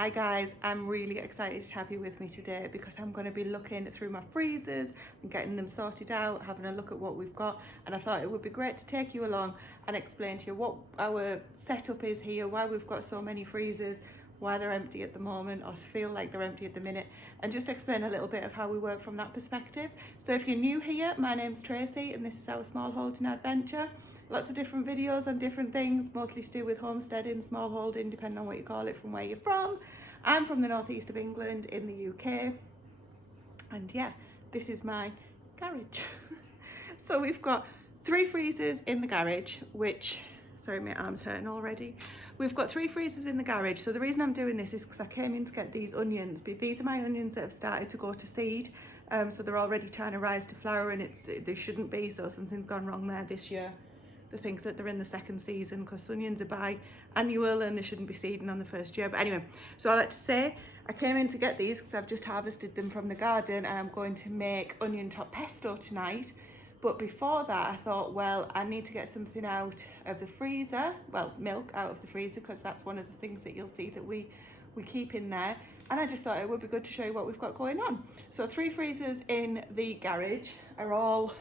Hi guys, I'm really excited to have you with me today because I'm going to be looking through my freezers and getting them sorted out, having a look at what we've got, and I thought it would be great to take you along and explain to you what our setup is here, why we've got so many freezers, why they're empty at the moment or feel like they're empty at the minute, and just explain a little bit of how we work from that perspective. So if you're new here, my name's Tracy and this is our small holding adventure. Lots of different videos on different things, mostly to do with homesteading, small holding, depending on what you call it from where you're from. I'm from the northeast of England in the UK, and yeah, this is my garage. So we've got 3 freezers in the garage, which, sorry, my arm's hurting already. We've got 3 freezers in the garage. So the reason I'm doing this is because I came in to get these onions. These are my onions that have started to go to seed. So they're already trying to rise to flower, and they shouldn't be, so something's gone wrong there this year. They think that they're in the second season because onions are biannual and they shouldn't be seeding on the first year. But anyway, so I like to say I came in to get these because I've just harvested them from the garden and I'm going to make onion top pesto tonight. But before that I thought, well, I need to get something out of the freezer, well, milk out of the freezer, because that's one of the things that you'll see that we keep in there. And I just thought it would be good to show you what we've got going on. So 3 freezers in the garage are all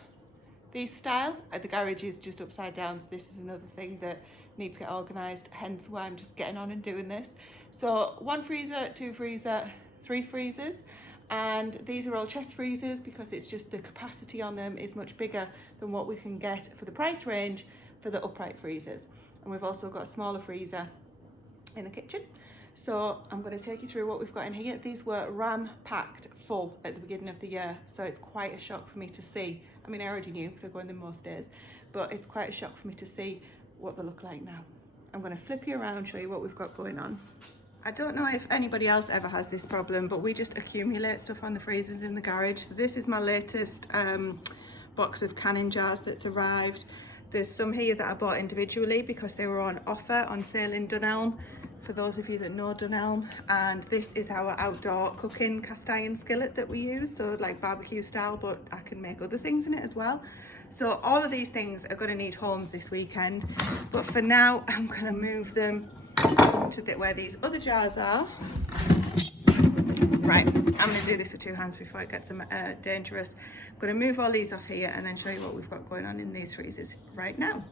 these style. The garage is just upside down, so this is another thing that needs to get organised, hence why I'm just getting on and doing this. So 1 freezer, 2 freezer, 3 freezers, and these are all chest freezers because it's just the capacity on them is much bigger than what we can get for the price range for the upright freezers. And we've also got a smaller freezer in the kitchen. So I'm going to take you through what we've got in here. These were ram packed full at the beginning of the year, so it's quite a shock for me to see. I mean, I already knew because I go in them most days, but it's quite a shock for me to see what they look like now. I'm going to flip you around, show you what we've got going on. I don't know if anybody else ever has this problem, but we just accumulate stuff on the freezers in the garage. So this is my latest box of canning jars that's arrived. There's some here that I bought individually because they were on offer on sale in Dunelm, for those of you that know Dunelm. And this is our outdoor cooking cast iron skillet that we use, so like barbecue style, but I can make other things in it as well. So all of these things are going to need homes this weekend, but for now I'm going to move them to where these other jars are. Right, I'm going to do this with 2 hands before it gets dangerous. I'm going to move all these off here and then show you what we've got going on in these freezers right now.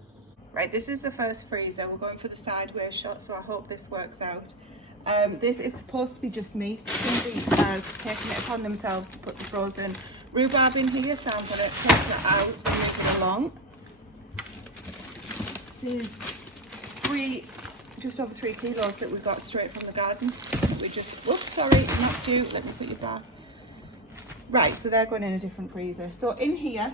Right, this is the first freezer. We're going for the sideways shot, so I hope this works out. This is supposed to be just meat. Somebody has taken it upon themselves to put the frozen rhubarb in here, so I'm going to take it out and move it along. This is just over 3 kilos that we got straight from the garden. We just, whoops, sorry, knocked you. Let me put you back. Right, so they're going in a different freezer. So in here,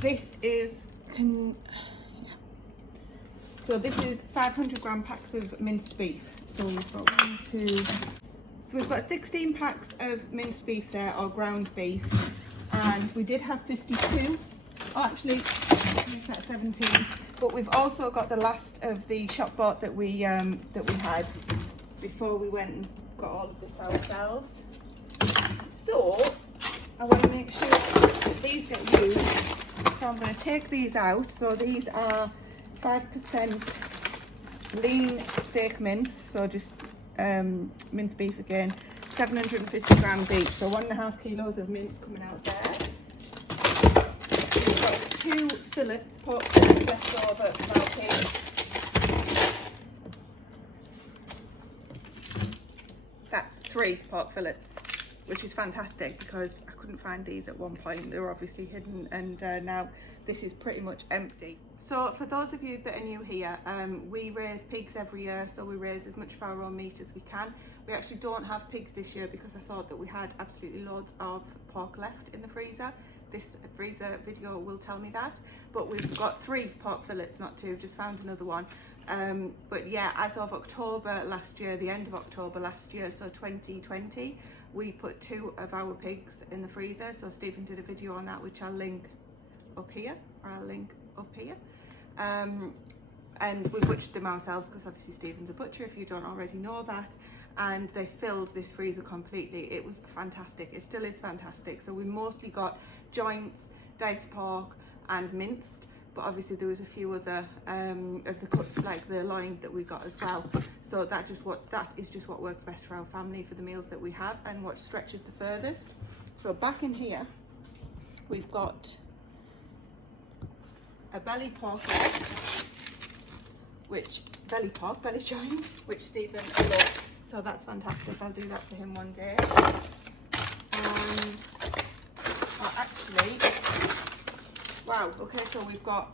this is, so this is 500 gram packs of minced beef. So we've got 1, 2, so we've got 16 packs of minced beef there, or ground beef, and we did have 52. Oh, actually, that's 17. But we've also got the last of the shop bought that we had before we went and got all of this ourselves. So I want to make sure that these get used. So I'm going to take these out. So these are 5% lean steak mince. So just minced beef again. 750 grams each. So 1.5 kilos of mince coming out there. We've got 2 fillets, pork fillets left over from our pig. That's 3 pork fillets, which is fantastic because I couldn't find these at one point. They were obviously hidden, and now this is pretty much empty. So for those of you that are new here, we raise pigs every year, so we raise as much of our own meat as we can. We actually don't have pigs this year because I thought that we had absolutely loads of pork left in the freezer. This freezer video will tell me that, but we've got 3 pork fillets, not 2, just found another one. But yeah, as of October last year, the end of October last year, so 2020, we put 2 of our pigs in the freezer. So Stephen did a video on that, which I'll link up here, and we butchered them ourselves because obviously Stephen's a butcher, if you don't already know that, and they filled this freezer completely. It was fantastic. It still is fantastic. So we mostly got joints, diced pork and minced, but obviously there was a few other of the cuts like the loin that we got as well. So that is just what works best for our family, for the meals that we have, and what stretches the furthest. So back in here we've got a belly joint, which Stephen loves, so that's fantastic. I'll do that for him one day. And actually, wow, okay, so we've got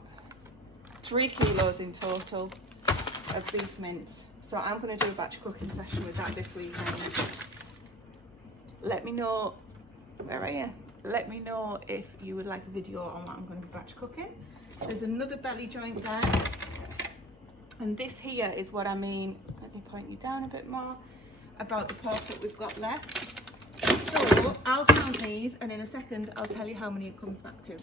3 kilos in total of beef mince. So I'm going to do a batch cooking session with that this weekend. Let me know, where are you? Let me know if you would like a video on what I'm going to be batch cooking. There's another belly joint there. And this here is what I mean, let me point you down a bit more, about the pork that we've got left. So I'll count these, and in a second I'll tell you how many it comes back to.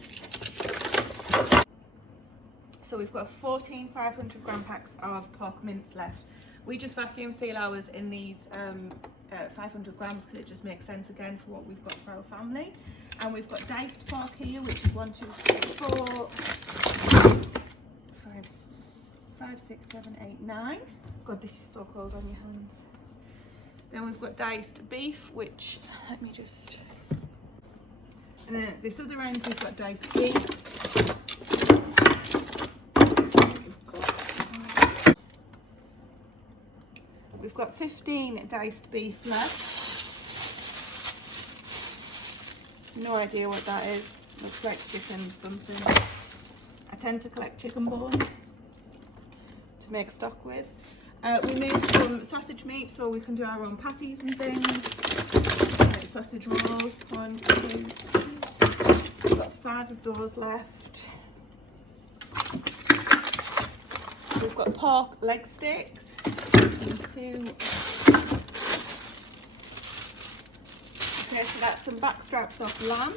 So we've got 14 500 gram packs of pork mince left. We just vacuum seal ours in these 500 grams because it just makes sense again for what we've got for our family. And we've got diced pork here, which is 1, 2, 3, 4, 5, 6, 7, 8, 9. God, this is so cold on your hands. Then we've got diced beef, which, let me just, and then at this other end we've got diced beef. We've got 15 diced beef left. No idea what that is. Looks like chicken something. I tend to collect chicken bones to make stock with. We made some sausage meat so we can do our own patties and things. Sausage rolls, 1, 2, we've got 5 of those left. We've got pork leg steaks, 2. Okay, so that's some back straps off lamb.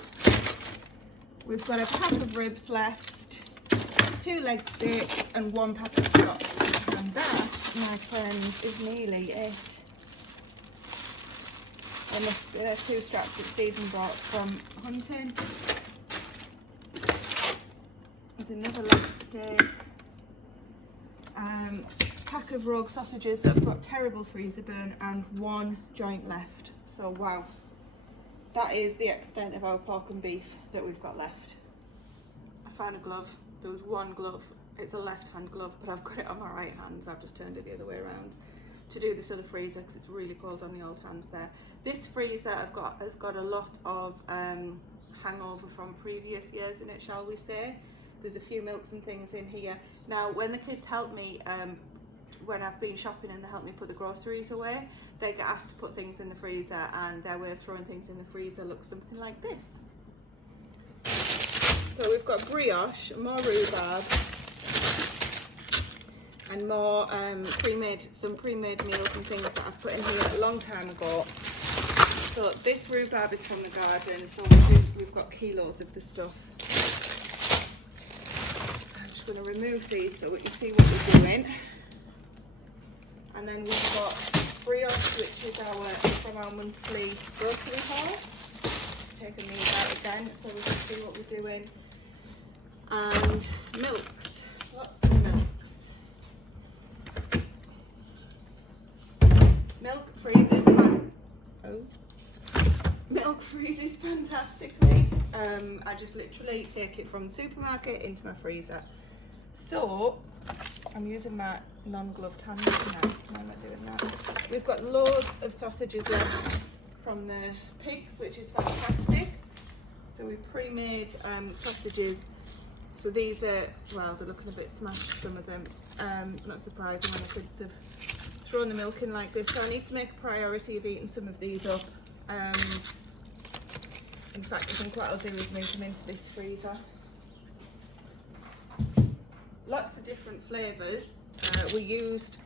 We've got a pack of ribs left, 2 leg steaks, and 1 pack of chops. And that, my friends, is nearly it. And the 2 straps that Stephen bought from hunting. There's another leg steak. Pack of rogue sausages that have got terrible freezer burn, and 1 joint left. So wow, that is the extent of our pork and beef that we've got left. I found a glove. There was 1 glove. It's a left hand glove, but I've got it on my right hand, so I've just turned it the other way around to do this other freezer because it's really cold on the old hands there. This freezer has got a lot of hangover from previous years in it, shall we say. There's a few milks and things in here. Now, when the kids help me, when I've been shopping and they help me put the groceries away, they get asked to put things in the freezer, and their way of throwing things in the freezer looks something like this. So we've got brioche, more rhubarb, and more some pre-made meals and things that I've put in here a long time ago. So this rhubarb is from the garden, so we've got kilos of the stuff. I'm just going to remove these so we can see what we're doing. And then we've got brioche, which is from our monthly grocery haul. Just taking these out again so we can see what we're doing. And milks, lots of milks. Milk freezes fantastically. I just literally take it from the supermarket into my freezer. So I'm using my non-gloved hands now. Why am I doing that? We've got loads of sausages left from the pigs, which is fantastic. So we pre-made sausages. So these are, well, they're looking a bit smashed, some of them. Not surprising when the kids have thrown the milk in like this. So I need to make a priority of eating some of these up. In fact, I think what I'll do is move them into this freezer. Lots of different flavours. We used,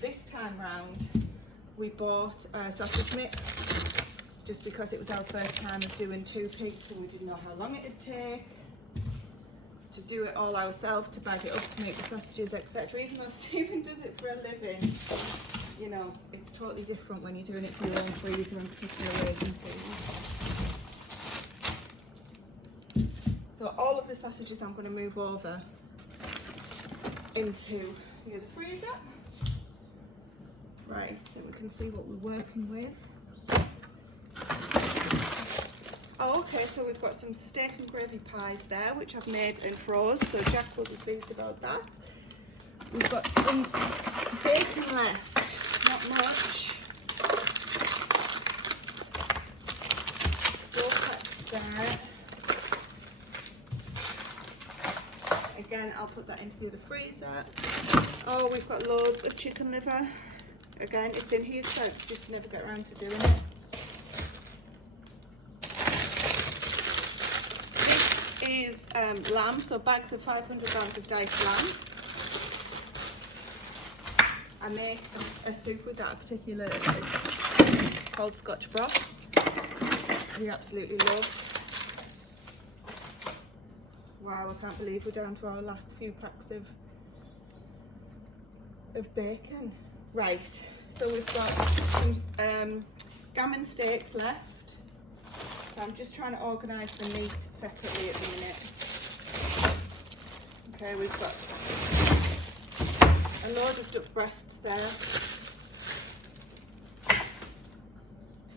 this time round, we bought sausage mix, just because it was our first time of doing 2 pigs and we didn't know how long it'd take to do it all ourselves, to bag it up, to make the sausages, etc. Even though Stephen does it for a living, you know, it's totally different when you're doing it for your own freezer and particular ways and things. So all of the sausages I'm going to move over into the other freezer. Right, so we can see what we're working with. Oh, okay, so we've got some steak and gravy pies there, which I've made and froze, so Jack will be pleased about that. We've got some bacon left, not much. So that's there. Again, I'll put that into the other freezer. Oh, we've got loads of chicken liver. Again, it's in here, so I just never get around to doing it. This is lamb, so bags of 500 grams of diced lamb. I make a soup with that particular called Scotch broth. We absolutely love. Wow, I can't believe we're down to our last few packs of bacon. Right, so we've got some gammon steaks left. So I'm just trying to organise the meat separately at the minute. Okay, we've got a load of duck breasts there.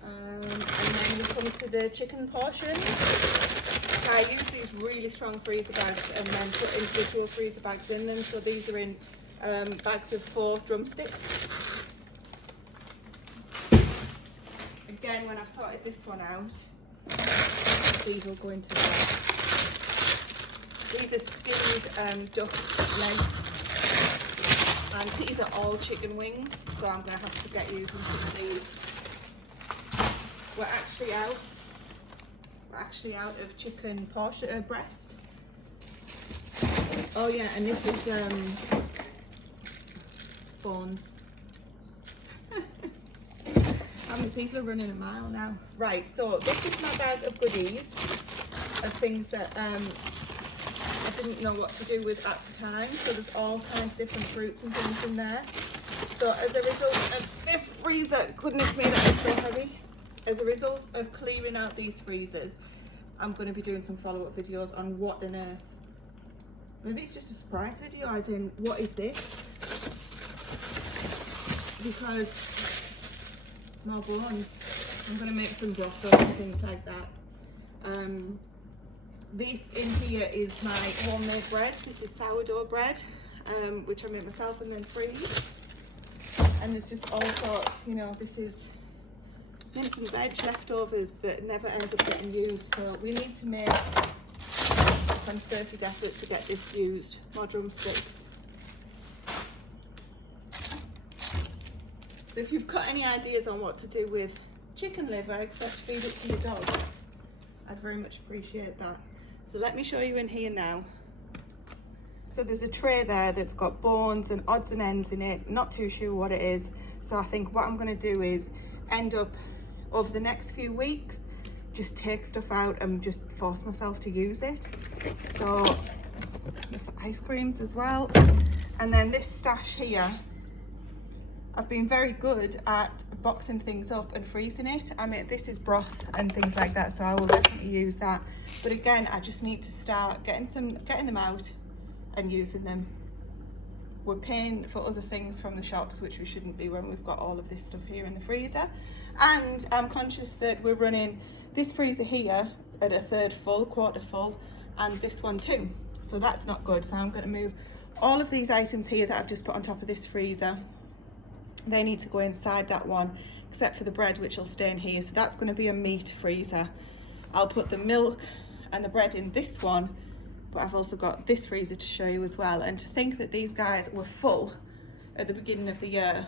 And then we come to the chicken portions. So I use these really strong freezer bags and then put individual freezer bags in them. So these are in bags of 4 drumsticks. Again, when I've sorted this one out, these will go into there. These are skinned duck legs, and these are all chicken wings, so I'm going to have to get using some of these. We're actually out of chicken portion breast. Oh yeah, and this is bones. How many people are running a mile now? Right, so this is my bag of goodies, of things that I didn't know what to do with at the time. So there's all kinds of different fruits and things in there. So as a result of this freezer, goodness me, that is so heavy. As a result of clearing out these freezers, I'm going to be doing some follow-up videos on what on earth. Maybe it's just a surprise video, as in, what is this? Because more bones. I'm going to make some broth and things like that. This in here is my homemade bread. This is sourdough bread, which I make myself and then freeze. And there's just all sorts, you know, this is mince and veg leftovers that never end up getting used. So we need to make a concerted effort to get this used. More drumsticks. So if you've got any ideas on what to do with chicken liver, except feed it to your dogs, I'd very much appreciate that. So let me show you in here now. So there's a tray there that's got bones and odds and ends in it. Not too sure what it is. So I think what I'm going to do is end up over the next few weeks, just take stuff out and just force myself to use it. So there's the ice creams as well. And then this stash here, I've been very good at boxing things up and freezing it. I mean, this is broth and things like that, so I will definitely use that. But again, I just need to start getting them out and using them. We're paying for other things from the shops, which we shouldn't be when we've got all of this stuff here in the freezer. And I'm conscious that we're running this freezer here at a third full, quarter full, and this one too. So that's not good. So I'm going to move all of these items here that I've just put on top of this freezer. They need to go inside that one, except for the bread, which will stay in here. So that's going to be a meat freezer. I'll put the milk and the bread in this one, but I've also got this freezer to show you as well. And to think that these guys were full at the beginning of the year,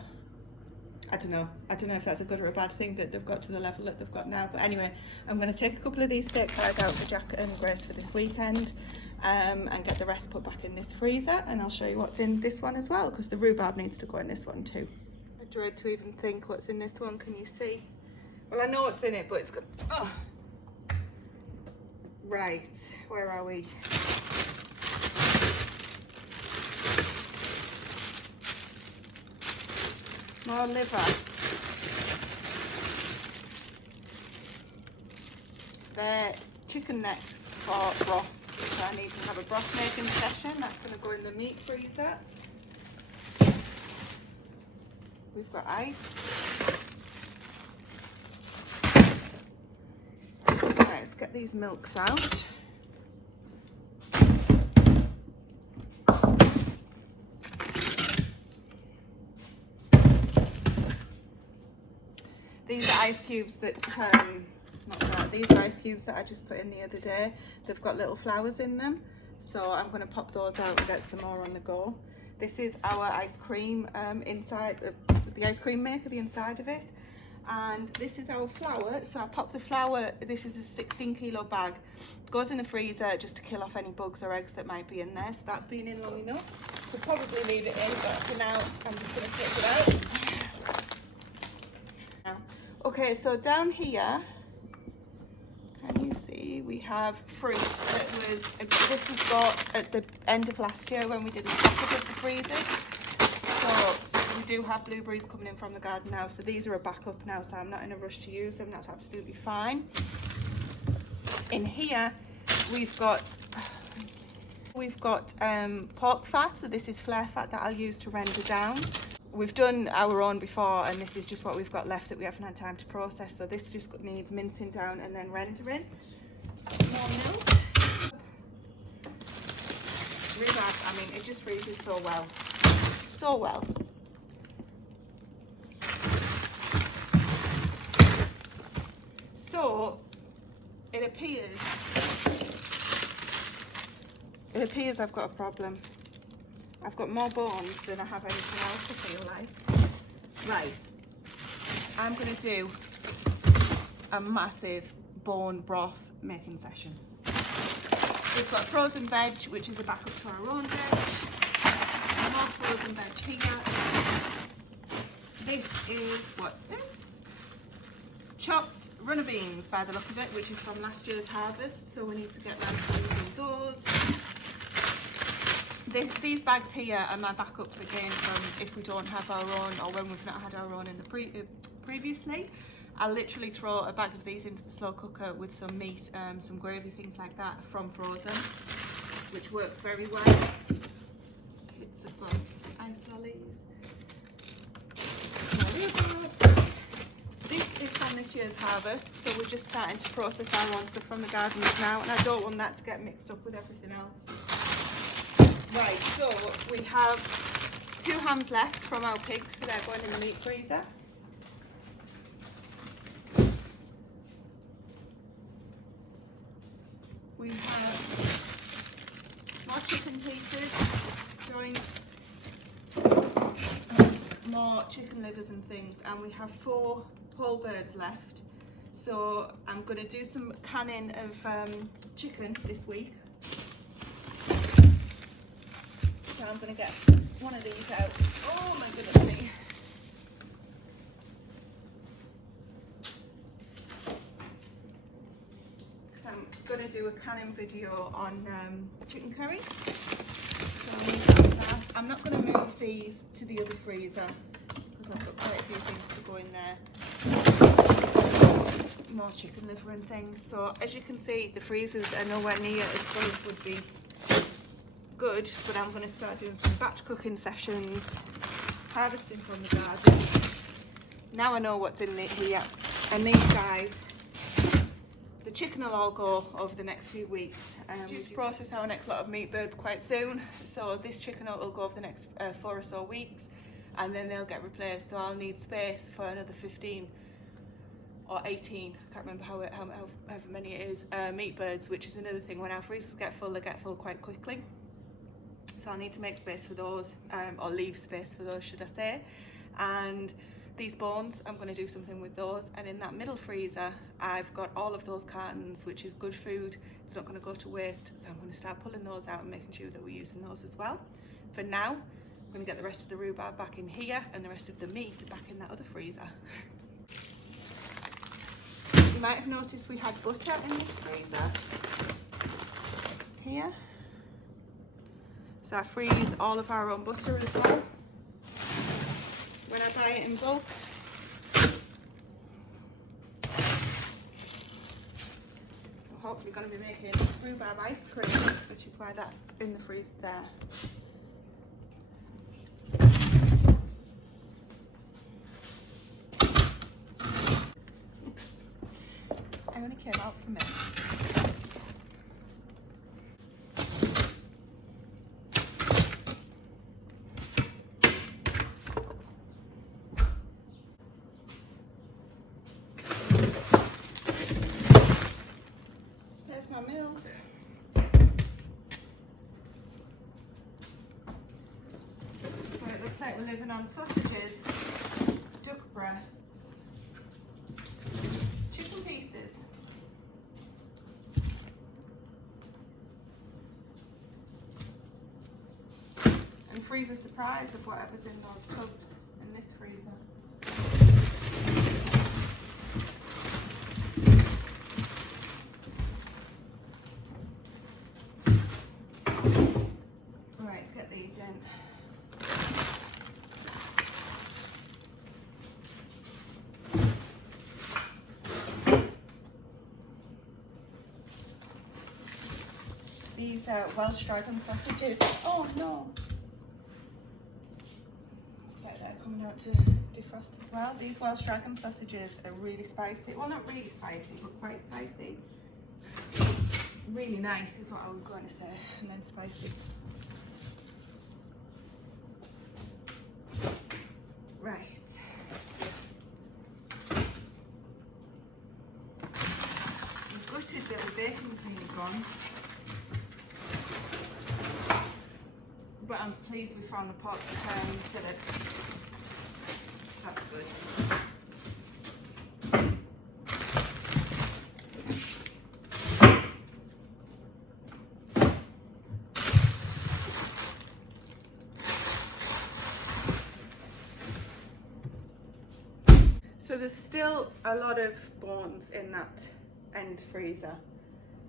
I don't know if that's a good or a bad thing that they've got to the level that they've got now. But anyway, I'm going to take a couple of these steak pies out for Jack and Grace for this weekend, and get the rest put back in this freezer. And I'll show you what's in this one as well, because the rhubarb needs to go in this one too. I dread to even think what's in this one. Can you see? Well, I know what's in it, but it's got... Oh. Right, where are we? More liver. They're chicken necks for broth. So I need to have a broth making session. That's going to go in the meat freezer. We've got ice. Right, let's get these milks out. These are ice cubes that, these are ice cubes that I just put in the other day. They've got little flowers in them. So I'm going to pop those out and get some more on the go. This is our ice cream inside, the ice cream maker, the inside of it. And this is our flour. So I pop the flour, this is a 16 kilo bag. Goes in the freezer just to kill off any bugs or eggs that might be in there. So that's been in long enough. We'll probably leave it in, but for now I'm just going to take it out. Okay, so down here, can you see we have fruit that was, this was bought at the end of last year when we did a stock of the freezers. So we do have blueberries coming in from the garden now, so these are a backup now, so I'm not in a rush to use them. That's absolutely fine. In here we've got pork fat, so this is flare fat that I'll use to render down. We've done our own before, and this is just what we've got left that we haven't had time to process, so this just needs mincing down and then rendering. More milk. Rhubarb, I mean, it just freezes so well. So well. So it appears I've got a problem. I've got more bones than I have anything else, I feel like. Right, I'm going to do a massive bone broth making session. We've got frozen veg, which is a backup to our own veg. More frozen veg here. This is, what's this? Chopped runner beans by the look of it, which is from last year's harvest, so we need to get round to using those. These bags here are my backups again from if we don't have our own, or when we've not had our own in the previously. I'll literally throw a bag of these into the slow cooker with some meat, some gravy, things like that from frozen, which works very well. Bits of ice lollies. This is from this year's harvest, so we're just starting to process our own stuff from the gardens now, and I don't want that to get mixed up with everything else. Right, so we have 2 hams left from our pigs, so they're going in the meat freezer. We have more chicken pieces, joints, more chicken livers and things, and we have 4 whole birds left. So I'm going to do some canning of chicken this week. So I'm going to get one of these out. Oh my goodness me. Because I'm going to do a canning video on chicken curry. So I'm not going to move these to the other freezer because I've got quite a few things to go in there. More chicken liver and things. So as you can see, the freezers are nowhere near as full as would be good, but I'm going to start doing some batch cooking sessions, harvesting from the garden. Now I know what's in here, and these guys, the chicken will all go over the next few weeks. We've processed our next lot of meat birds quite soon, so this chicken will go over the next 4 or so weeks, and then they'll get replaced, so I'll need space for another 15 or 18, I can't remember however many it is, meat birds, which is another thing. When our freezers get full, they get full quite quickly. So I need to make space for those, or leave space for those, should I say. And these bones, I'm going to do something with those. And in that middle freezer, I've got all of those cartons, which is good food. It's not going to go to waste. So I'm going to start pulling those out and making sure that we're using those as well. For now, I'm going to get the rest of the rhubarb back in here and the rest of the meat back in that other freezer. You might have noticed we had butter in this freezer. Here. So I freeze all of our own butter as well when I buy it in bulk. I'm hopefully going to be making rhubarb ice cream, which is why that's in the freezer there. came out for me. There's my milk. So it looks like we're living on sausages, duck breasts, chicken pieces, and freezer surprise of whatever's in those tubs in this freezer. Right, let's get these in. These Welsh dragon sausages. Oh no! Looks like they're coming out to defrost as well. These Welsh dragon sausages are really spicy. Well, not really spicy, but quite spicy. Really nice is what I was going to say, and then spicy. Right. The gutted bit of bacon's nearly gone. But I'm pleased we found the pot to did it. That's good. So there's still a lot of bones in that end freezer.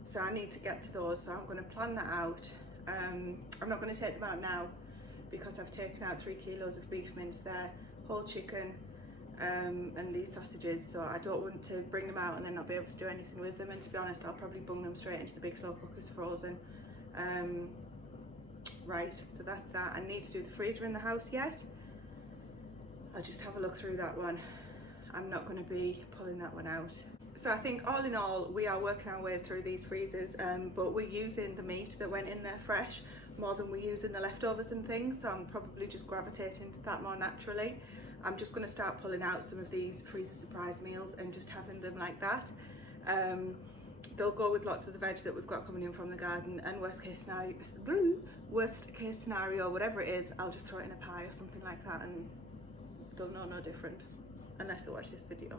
So I need to get to those, so I'm going to plan that out. I'm not going to take them out now because I've taken out 3 kilos of beef mince there, whole chicken, and these sausages, so I don't want to bring them out and then not be able to do anything with them, and to be honest I'll probably bung them straight into the big slow cookers frozen. Right, so that's that. I need to do the freezer in the house yet. I'll just have a look through that one. I'm not going to be pulling that one out. So I think all in all we are working our way through these freezers, but we're using the meat that went in there fresh more than we're using the leftovers and things, so I'm probably just gravitating to that more naturally. I'm just going to start pulling out some of these freezer surprise meals and just having them like that. They'll go with lots of the veg that we've got coming in from the garden, and worst case scenario, whatever it is, I'll just throw it in a pie or something like that and they'll know no different unless they watch this video.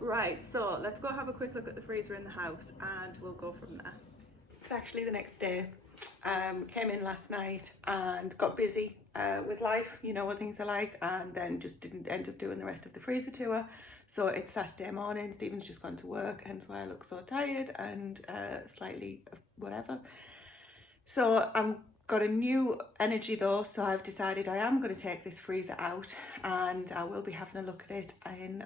Right, so let's go have a quick look at the freezer in the house and we'll go from there. It's actually the next day. Came in last night and got busy with life, you know what things are like, and then just didn't end up doing the rest of the freezer tour. So it's Saturday morning, Stephen's just gone to work, hence why I look so tired and slightly whatever. So I'm got a new energy though, so I've decided I am going to take this freezer out and I will be having a look at it and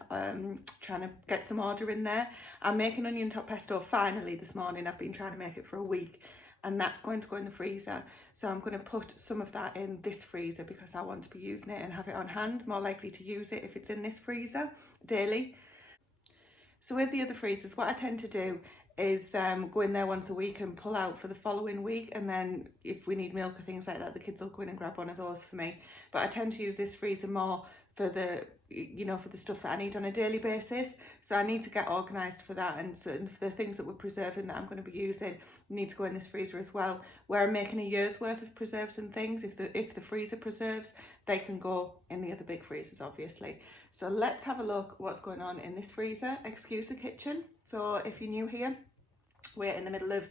trying to get some order in there. I'm making onion top pesto finally this morning. I've been trying to make it for a week and that's going to go in the freezer. So I'm going to put some of that in this freezer because I want to be using it and have it on hand, more likely to use it if it's in this freezer daily. So with the other freezers, what I tend to do is go in there once a week and pull out for the following week, and then if we need milk or things like that, the kids will go in and grab one of those for me. But I tend to use this freezer more for the, you know, for the stuff that I need on a daily basis. So I need to get organised for that, and so for the things that we're preserving that I'm going to be using need to go in this freezer as well. Where I'm making a year's worth of preserves and things, if the freezer preserves, they can go in the other big freezers obviously. So let's have a look what's going on in this freezer. Excuse the kitchen. So if you're new here, we're in the middle of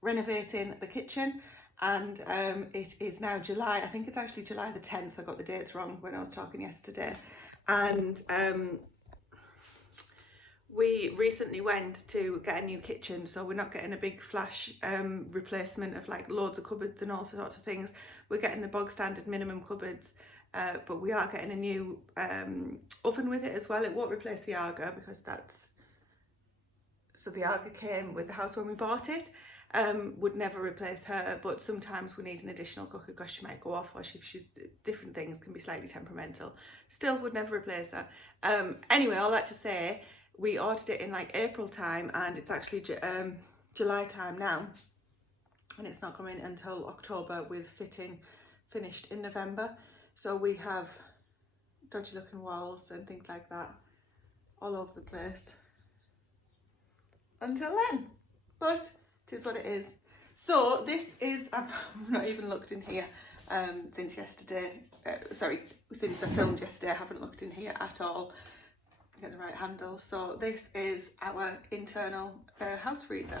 renovating the kitchen, and it is now July. I think it's actually July the 10th. I got the dates wrong when I was talking yesterday. And we recently went to get a new kitchen, so we're not getting a big flash replacement of like loads of cupboards and all sorts of things. We're getting the bog standard minimum cupboards, but we are getting a new oven with it as well. It won't replace the Arga because that's, so the Arga came with the house when we bought it. Would never replace her, but sometimes we need an additional cooker because she might go off, or she's different things, can be slightly temperamental. Still would never replace her. Anyway, all that to say, We ordered it in like April time, and it's actually July time now, and it's not coming until October, with fitting finished in November. So we have dodgy looking walls and things like that all over the place until then, but it is what it is. So this is, I've not even looked in here since yesterday, since I filmed yesterday. I haven't looked in here at all. Get the right handle. So this is our internal house freezer,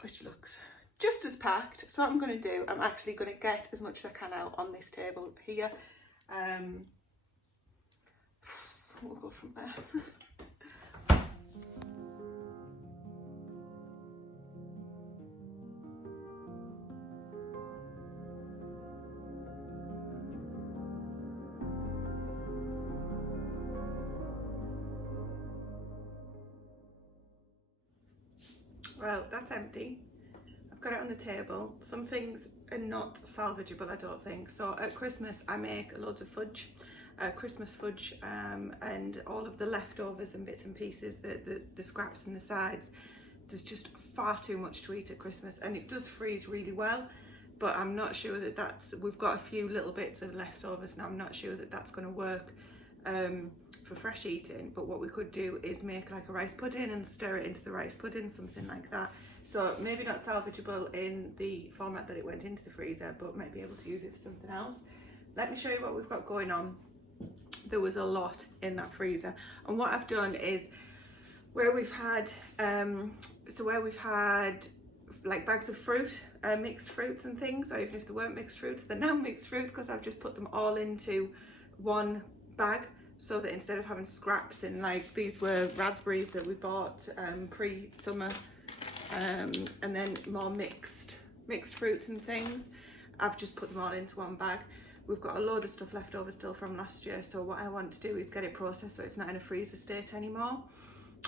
which looks just as packed. So what I'm going to do, I'm actually going to get as much as I can out on this table here. We'll go from there. Well, that's empty. I've got it on the table. Some things are not salvageable, I don't think. So at Christmas I make loads of fudge, Christmas fudge, and all of the leftovers and bits and pieces, the scraps and the sides, there's just far too much to eat at Christmas, and it does freeze really well, but I'm not sure that we've got a few little bits of leftovers, and I'm not sure that that's going to work for fresh eating. But what we could do is make like a rice pudding and stir it into the rice pudding, something like that. So maybe not salvageable in the format that it went into the freezer, but might be able to use it for something else. Let me show you what we've got going on. There was a lot in that freezer, and what I've done is where we've had like bags of fruit, mixed fruits and things, or even if they weren't mixed fruits, they're now mixed fruits, because I've just put them all into one bag, so that instead of having scraps in, like these were raspberries that we bought pre-summer, and then more mixed fruits and things, I've just put them all into one bag. We've got a load of stuff left over still from last year, so what I want to do is get it processed so it's not in a freezer state anymore.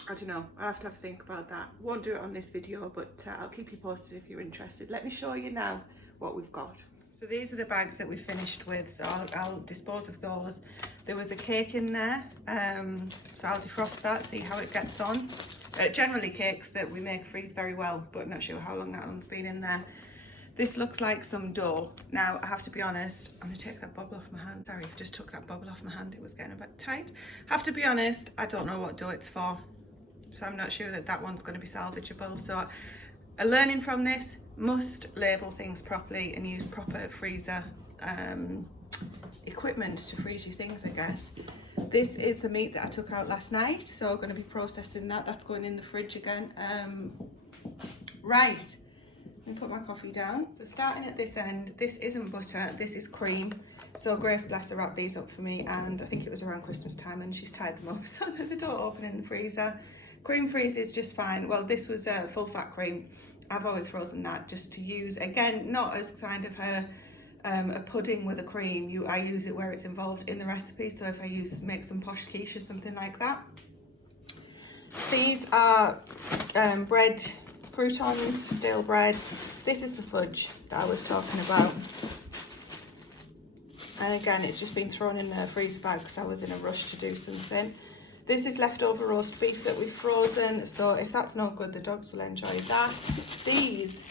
I don't know, I'll have to have a think about that. Won't do it on this video, but I'll keep you posted if you're interested. Let me show you now what we've got. So these are the bags that we finished with, so I'll dispose of those. There was a cake in there, so I'll defrost that, see how it gets on. Generally cakes that we make freeze very well, but not sure how long that one's been in there. This looks like some dough. Now, I have to be honest, I'm gonna take that bubble off my hand. Sorry, I just took that bubble off my hand. It was getting a bit tight. Have to be honest, I don't know what dough it's for. So I'm not sure that that one's gonna be salvageable. So a learning from this, must label things properly and use proper freezer equipment to freeze your things, I guess. This is the meat that I took out last night, so I'm gonna be processing that. That's going in the fridge again. Right. And put my coffee down. So starting at this end, this isn't butter, this is cream. So Grace, bless her, wrapped these up for me, and I think it was around Christmas time, and she's tied them up so that they don't open in the freezer. Cream freezes just fine. Well, this was full fat cream. I've always frozen that just to use, again, not as kind of a pudding with a cream. I use it where it's involved in the recipe. So if I make some posh quiche or something like that. These are bread croutons, stale bread. This is the fudge that I was talking about, and again it's just been thrown in the freezer bag because I was in a rush to do something. This is leftover roast beef that we've frozen, so if that's not good, the dogs will enjoy that. These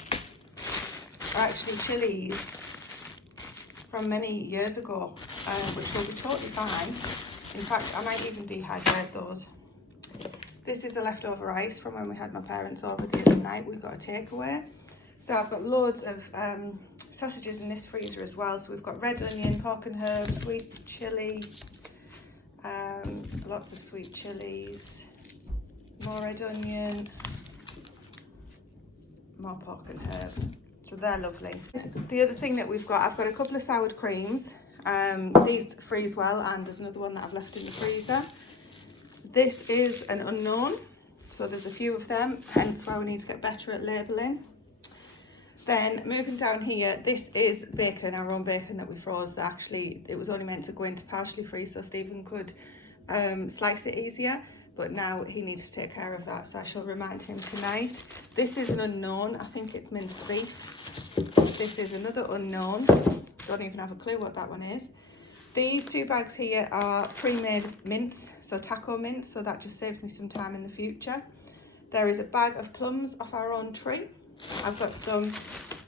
are actually chilies from many years ago, which will be totally fine. In fact, I might even dehydrate those. This is a leftover rice from when we had my parents over the other night. We've got a takeaway. So I've got loads of sausages in this freezer as well. So we've got red onion, pork and herbs, sweet chilli, lots of sweet chilies, more red onion, more pork and herbs. So they're lovely. The other thing that we've got, I've got a couple of sour creams. These freeze well, and there's another one that I've left in the freezer. This is an unknown, so there's a few of them, hence why we need to get better at labelling. Then moving down here, this is bacon, our own bacon that we froze. That actually, it was only meant to go into partially freeze so Stephen could slice it easier, but now he needs to take care of that, so I shall remind him tonight. This is an unknown, I think it's minced beef. This is another unknown, don't even have a clue what that one is. These 2 bags here are pre-made mints, so taco mints, so that just saves me some time in the future. There is a bag of plums off our own tree. I've got some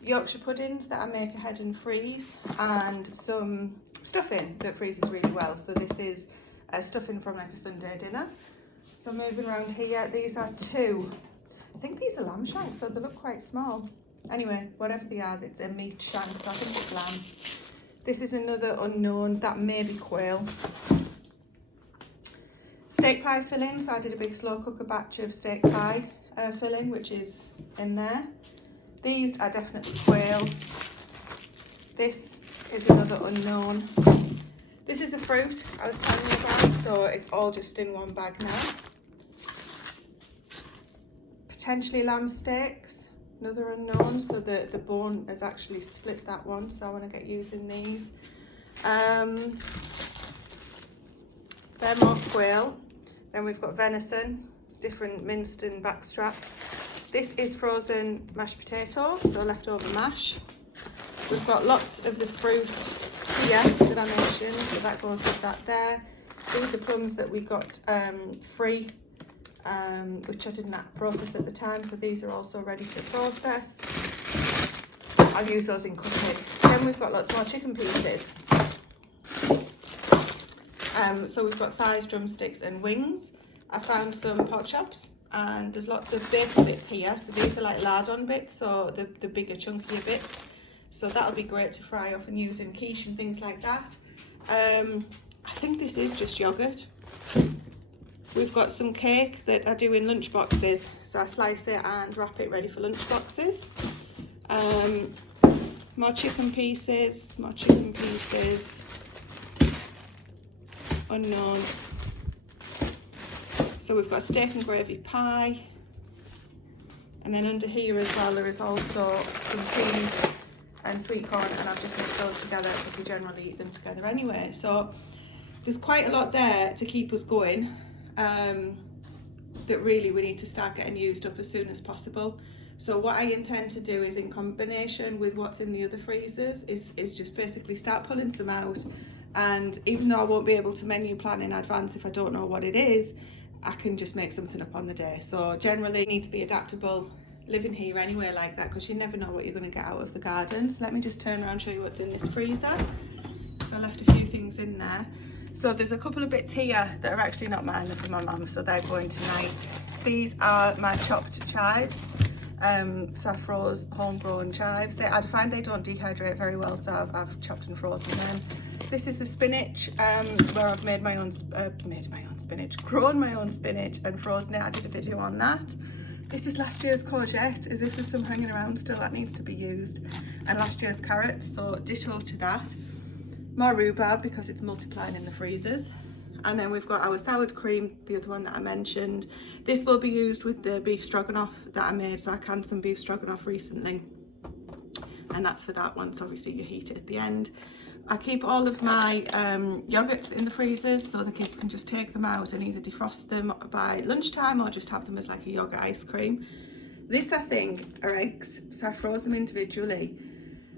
Yorkshire puddings that I make ahead and freeze, and some stuffing that freezes really well. So this is stuffing from like a Sunday dinner. So moving around here, these are 2, I think these are lamb shanks, so they look quite small. Anyway, whatever they are, it's a meat shank, so I think it's lamb. This is another unknown, that may be quail. Steak pie filling, so I did a big slow cooker batch of steak pie filling, which is in there. These are definitely quail. This is another unknown. This is the fruit I was telling you about, so it's all just in one bag now. Potentially lamb steaks, another unknown, so the bone has actually split that one, so I want to get using these. They're more quail. Then we've got venison, different minced and back straps. This is frozen mashed potato, so leftover mash. We've got lots of the fruit here that I mentioned, so that goes with that there. These are plums that we got free, which I didn't process at the time, so these are also ready to process. I'll use those in cooking. Then we've got lots more chicken pieces. So we've got thighs, drumsticks and wings. I found some pork chops, and there's lots of bacon bits here. So these are like lardon bits, so the bigger chunkier bits. So that'll be great to fry off and use in quiche and things like that. I think this is just yogurt. We've got some cake that I do in lunch boxes. So I slice it and wrap it ready for lunch boxes. More chicken pieces, unknown. So we've got steak and gravy pie, and then under here as well there is also some peas and sweet corn, and I've just mixed those together because we generally eat them together anyway. So there's quite a lot there to keep us going, that really we need to start getting used up as soon as possible. So what I intend to do is, in combination with what's in the other freezers, is just basically start pulling some out. And even though I won't be able to menu plan in advance if I don't know what it is, I can just make something up on the day. So generally you need to be adaptable living here anyway like that, because you never know what you're going to get out of the garden. So let me just turn around and show you what's in this freezer. So I left a few things in there. So there's a couple of bits here that are actually not mine, they're from my mum, so they're going tonight. These are my chopped chives. So I froze homegrown chives. I find they don't dehydrate very well, so I've chopped and frozen them. This is the spinach, where I've grown my own spinach and frozen it. I did a video on that. This is last year's courgette, as if there's some hanging around still that needs to be used. And last year's carrots, so ditto to that. More rhubarb because it's multiplying in the freezers. And then we've got our sour cream, the other one that I mentioned. This will be used with the beef stroganoff that I made, so I canned some beef stroganoff recently. And that's for that one, so obviously you heat it at the end. I keep all of my yogurts in the freezers, so the kids can just take them out and either defrost them by lunchtime or just have them as like a yogurt ice cream. This, I think, are eggs, so I froze them individually.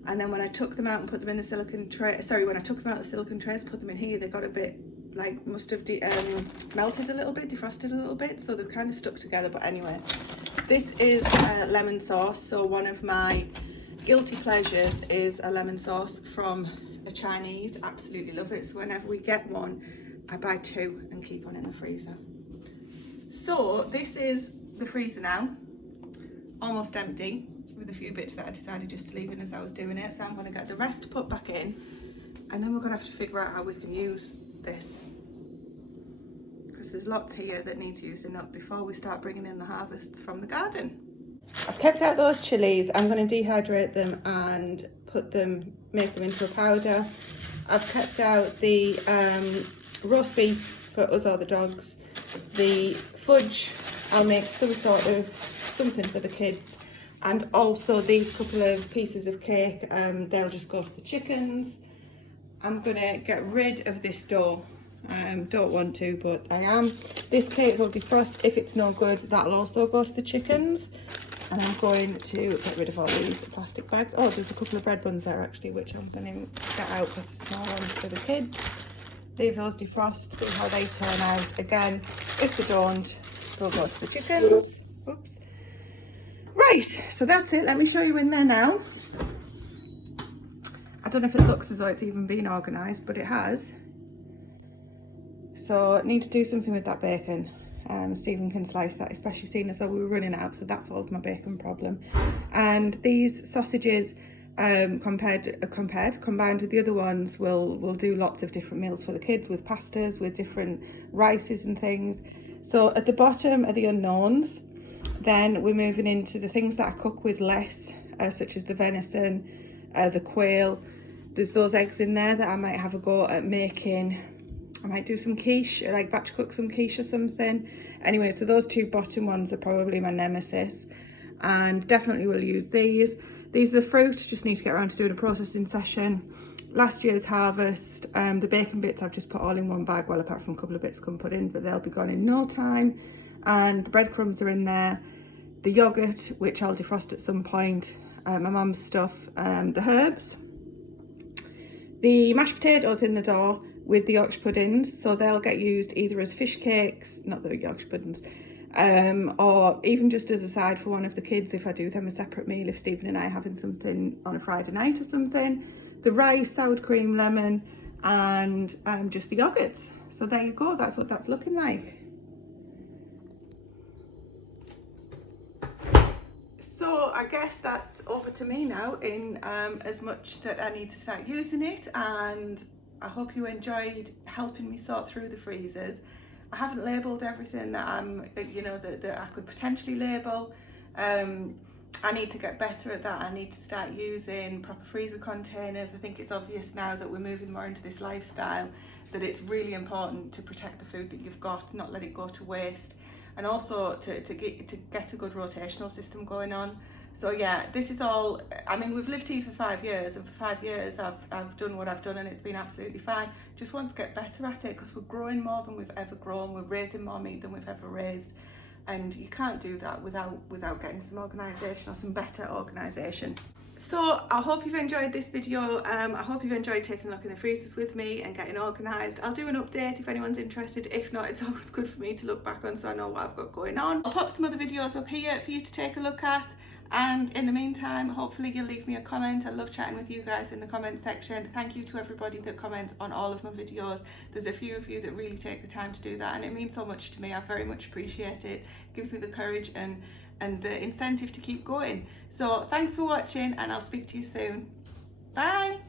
And then when I took them out and put them in the silicone tray, when I took them out of the silicone trays, put them in here, they got a bit, like, must have melted a little bit, defrosted a little bit, so they've kind of stuck together. But anyway, this is lemon sauce. So one of my guilty pleasures is a lemon sauce from a Chinese. Absolutely love it. So whenever we get one, I buy 2 and keep one in the freezer. So this is the freezer now, almost empty, with a few bits that I decided just to leave in as I was doing it. So I'm going to get the rest put back in, and then we're going to have to figure out how we can use this, because there's lots here that needs using up before we start bringing in the harvests from the garden. I've kept out those chilies. I'm going to dehydrate them and make them into a powder. I've kept out the roast beef for us or the dogs. The fudge, I'll make some sort of something for the kids. And also these couple of pieces of cake, they'll just go to the chickens. I'm gonna get rid of this dough. Don't want to, but I am. This cake will defrost. If it's no good, that'll also go to the chickens. And I'm going to get rid of all these plastic bags. Oh, there's a couple of bread buns there actually, which I'm going to get out because they're small ones for the kids. Leave those defrost, see how they turn out. Again, if they don't, they'll go to the chickens. Oops. Right, so that's it. Let me show you in there now. I don't know if it looks as though it's even been organised, but it has. So I need to do something with that bacon. Stephen can slice that, especially seeing as though we were running out, so that solves my bacon problem. And these sausages, combined with the other ones, will do lots of different meals for the kids, with pastas, with different rices and things. So at the bottom are the unknowns. Then we're moving into the things that I cook with less, such as the venison, the quail. There's those eggs in there that I might have a go at making. I might do some quiche, like batch cook some quiche or something. Anyway, so those two bottom ones are probably my nemesis, and definitely will use these. These are the fruit, just need to get around to doing a processing session. Last year's harvest, the bacon bits I've just put all in one bag, well apart from a couple of bits come put in, but they'll be gone in no time. And the breadcrumbs are in there. The yoghurt, which I'll defrost at some point, my mum's stuff, the herbs. The mashed potatoes in the door with the Yorkshire puddings, so they'll get used either as fish cakes, not the Yorkshire puddings, or even just as a side for one of the kids if I do them a separate meal, if Stephen and I are having something on a Friday night or something. The rice, sour cream, lemon, and just the yoghurts. So there you go, that's what that's looking like. So I guess that's over to me now, in as much that I need to start using it, and I hope you enjoyed helping me sort through the freezers. I haven't labelled everything that that I could potentially label. I need to get better at that. I need to start using proper freezer containers. I think it's obvious now that we're moving more into this lifestyle that it's really important to protect the food that you've got, not let it go to waste, and also to get a good rotational system going on. So yeah, this is all, I mean, we've lived here for 5 years, and for 5 years I've done what I've done and it's been absolutely fine. Just want to get better at it because we're growing more than we've ever grown, we're raising more meat than we've ever raised, and you can't do that without getting some organisation or some better organisation. So I hope you've enjoyed this video. I hope you've enjoyed taking a look in the freezers with me and getting organised. I'll do an update if anyone's interested. If not, it's always good for me to look back on so I know what I've got going on. I'll pop some other videos up here for you to take a look at. And in the meantime, hopefully you'll leave me a comment. I love chatting with you guys in the comment section. Thank you to everybody that comments on all of my videos. There's a few of you that really take the time to do that, and it means so much to me. I very much appreciate it. It gives me the courage and the incentive to keep going. So thanks for watching, and I'll speak to you soon. Bye.